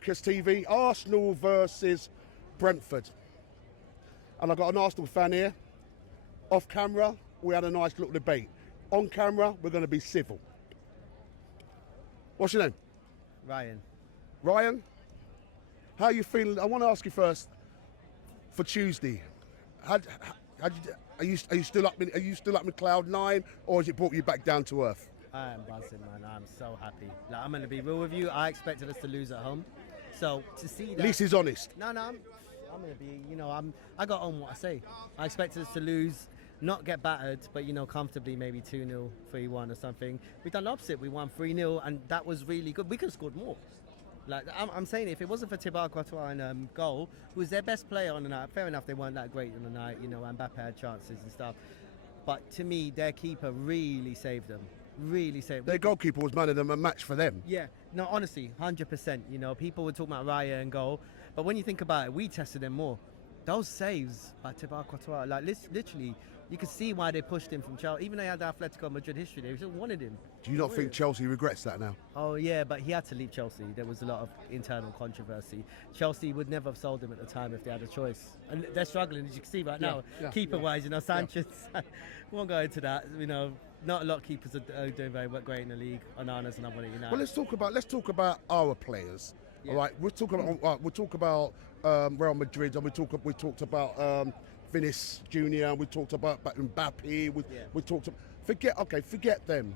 Kiss TV, Arsenal versus Brentford. And I got an Arsenal fan here. Off camera, we had a nice little debate. On camera, we're going to be civil. What's your name? Ryan. Ryan? How are you feeling? I want to ask you first, for Tuesday, are you still up in cloud nine, or has it brought you back down to earth? I am buzzing, man. I'm so happy. Like, I'm going to be real with you. I expected us to lose at home. So to see that... At least he's honest. No, I'm going to be, I got on what I say. I expected us to lose, not get battered, but, comfortably maybe 2-0, 3-1 or something. We've done the opposite. We won 3-0, and that was really good. We could have scored more. Like, I'm saying, if it wasn't for Thibaut Courtois and goal, who was their best player on the night, fair enough, they weren't that great on the night, Mbappe had chances and stuff. But to me, their keeper really saved them. Really saved them. Their goalkeeper was man of the match for them. Yeah, no, honestly, 100%. People were talking about Raya and goal, but when you think about it, we tested them more. Those saves by Thibaut Courtois, like literally, you could see why they pushed him from Chelsea. Even though he had the Atletico Madrid history, they just wanted him. Do you not think Chelsea regrets that now? Oh yeah, but he had to leave Chelsea. There was a lot of internal controversy. Chelsea would never have sold him at the time if they had a choice. And they're struggling, as you can see right now, keeper-wise. Sanchez. We won't go into that. Not a lot of keepers are doing very great in the league. Onana's another one. Well, let's talk about our players. Yeah. All right, we'll talk about Real Madrid, and we talked about Vinicius Junior, and we talked about Mbappe. We talked forget them,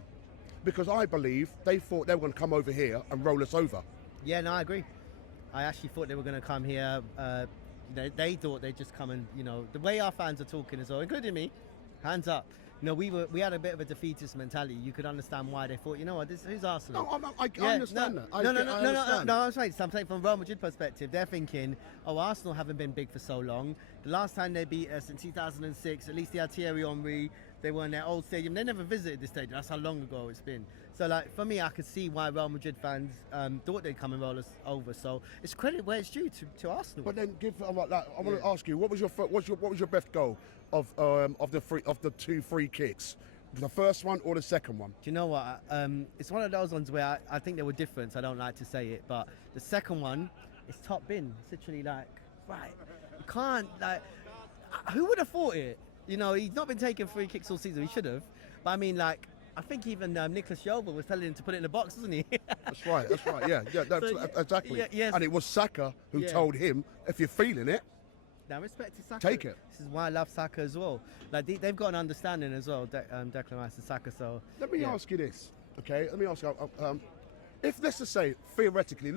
because I believe they thought they were going to come over here and roll us over. Yeah, no, I agree. I actually thought they were going to come here. They thought they'd just come and the way our fans are talking as well, including me. Hands up. We had a bit of a defeatist mentality. You could understand why they thought, who's Arsenal? No, I understand that. No, I'm saying something from Real Madrid perspective. They're thinking, Arsenal haven't been big for so long. The last time they beat us in 2006, at least they had Thierry Henry. They were in their old stadium. They never visited this stadium. That's how long ago it's been. So, for me, I could see why Real Madrid fans thought they'd come and roll us over. So it's credit where it's due to Arsenal. But then, I want to ask you, what was your best goal of the 2 free kicks? The first one or the second one? Do you know what? It's one of those ones where I think there were different. I don't like to say it, but the second one is top bin. It's literally right. You can't who would have thought it? He's not been taking free kicks all season. He should have. But I mean, I think even Nicholas Jova was telling him to put it in the box, wasn't he? That's right. Yeah, exactly. Yes. And it was Saka who told him, if you're feeling it, now, respect to Saka. Take it. This is why I love Saka as well. They've got an understanding as well, Declan Rice and Saka. So let me ask you this, okay? Let me ask you, if let's just say theoretically,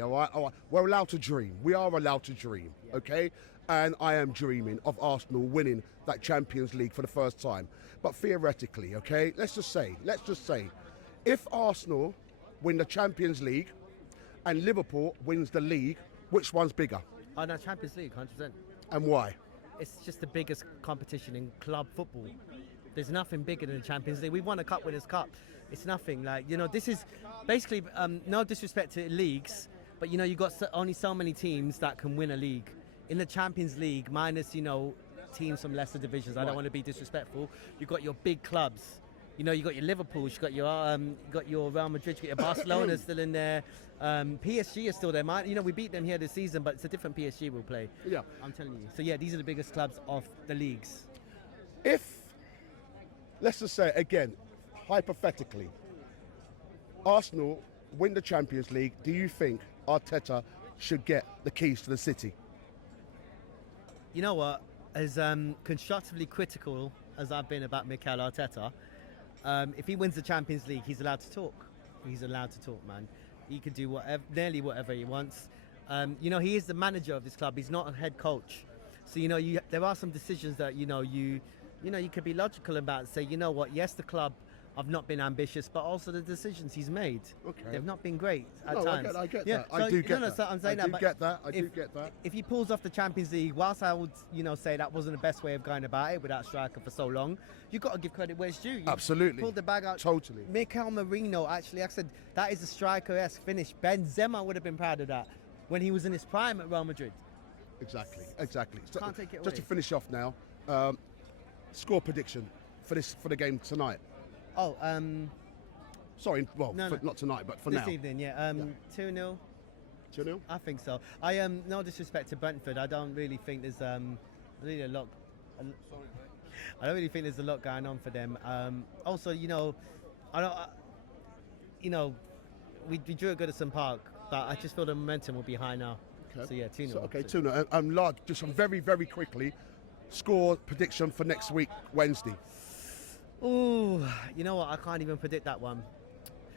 all right, we're allowed to dream. We are allowed to dream, okay? And I am dreaming of Arsenal winning that Champions League for the first time. But theoretically, okay, let's just say, if Arsenal win the Champions League and Liverpool wins the league, which one's bigger? Oh no, Champions League, 100%. And why? It's just the biggest competition in club football. There's nothing bigger than the Champions League. We won a Cup Winners' Cup. It's nothing. This is basically, no disrespect to leagues, but you've got only so many teams that can win a league. In the Champions League, minus, teams from lesser divisions, I don't want to be disrespectful, you've got your big clubs. You got your Liverpool, you got your Real Madrid, you got your Barcelona still in there. PSG is still there. We beat them here this season, but it's a different PSG we'll play. Yeah, I'm telling you. So these are the biggest clubs of the leagues. If, let's just say again, hypothetically, Arsenal win the Champions League, do you think Arteta should get the keys to the city? You know what? As constructively critical as I've been about Mikel Arteta, if he wins the Champions League, he's allowed to talk. He's allowed to talk, man. He can do nearly whatever he wants. He is the manager of this club. He's not a head coach. So, there are some decisions that, you could be logical about and say, yes, the club have not been ambitious, but also the decisions he's made. Okay. They've not been great at times. I get that. I do get that. If he pulls off the Champions League, whilst I would, say that wasn't the best way of going about it without striker for so long, you've got to give credit where it's due. Absolutely. Pulled the bag out. Totally. Mikel Merino, actually, I said that is a striker-esque finish. Benzema would have been proud of that when he was in his prime at Real Madrid. Exactly. So, can't take it away. Just to finish off now, score prediction for the game tonight. Sorry, well, No, no. not tonight, but for This now. evening, yeah. 2-0. 2-0? I think so. No disrespect to Brentford. I don't really think there's really a lot. I don't really think there's a lot going on for them. Also, you know, we drew at Goodison Park, but I just feel the momentum will be high now. Okay. So yeah, 2-0. So, okay, 2-0. Lard, just very, very quickly, score prediction for next week, Wednesday. Ooh, you know what? I can't even predict that one.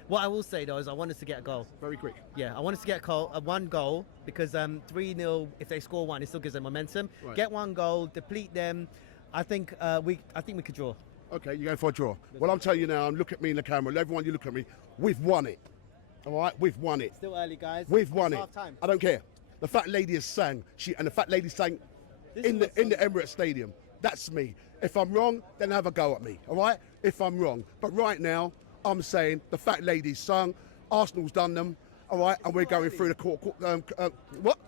What I will say though is I want us to get a goal. Very quick. Yeah, I want us to get one goal because 3-0. If they score one, it still gives them momentum. Right. Get one goal, deplete them. I think we could draw. Okay, you're going for a draw. Well, I'm telling you now, and look at me in the camera. Everyone, you look at me. We've won it. All right, we've won it. Still early, guys. We've won It's it. half time. I don't care. The fat lady has sang. And the fat lady sang This in is the Emirates Stadium. That's me. If I'm wrong, then have a go at me. All right? If I'm wrong, but right now I'm saying the fat lady's sung. Arsenal's done them. All right, and we're going through the court. What?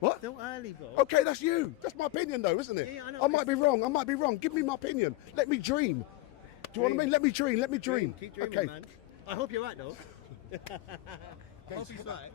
What? Still early, bro. Okay, that's you. That's my opinion, though, isn't it? Yeah, I know. I might be wrong. I might be wrong. Give me my opinion. Let me dream. Do you know what I mean? Let me dream. Let me dream. Keep dreaming, Okay. man. I hope you're right, though. I hope he's right.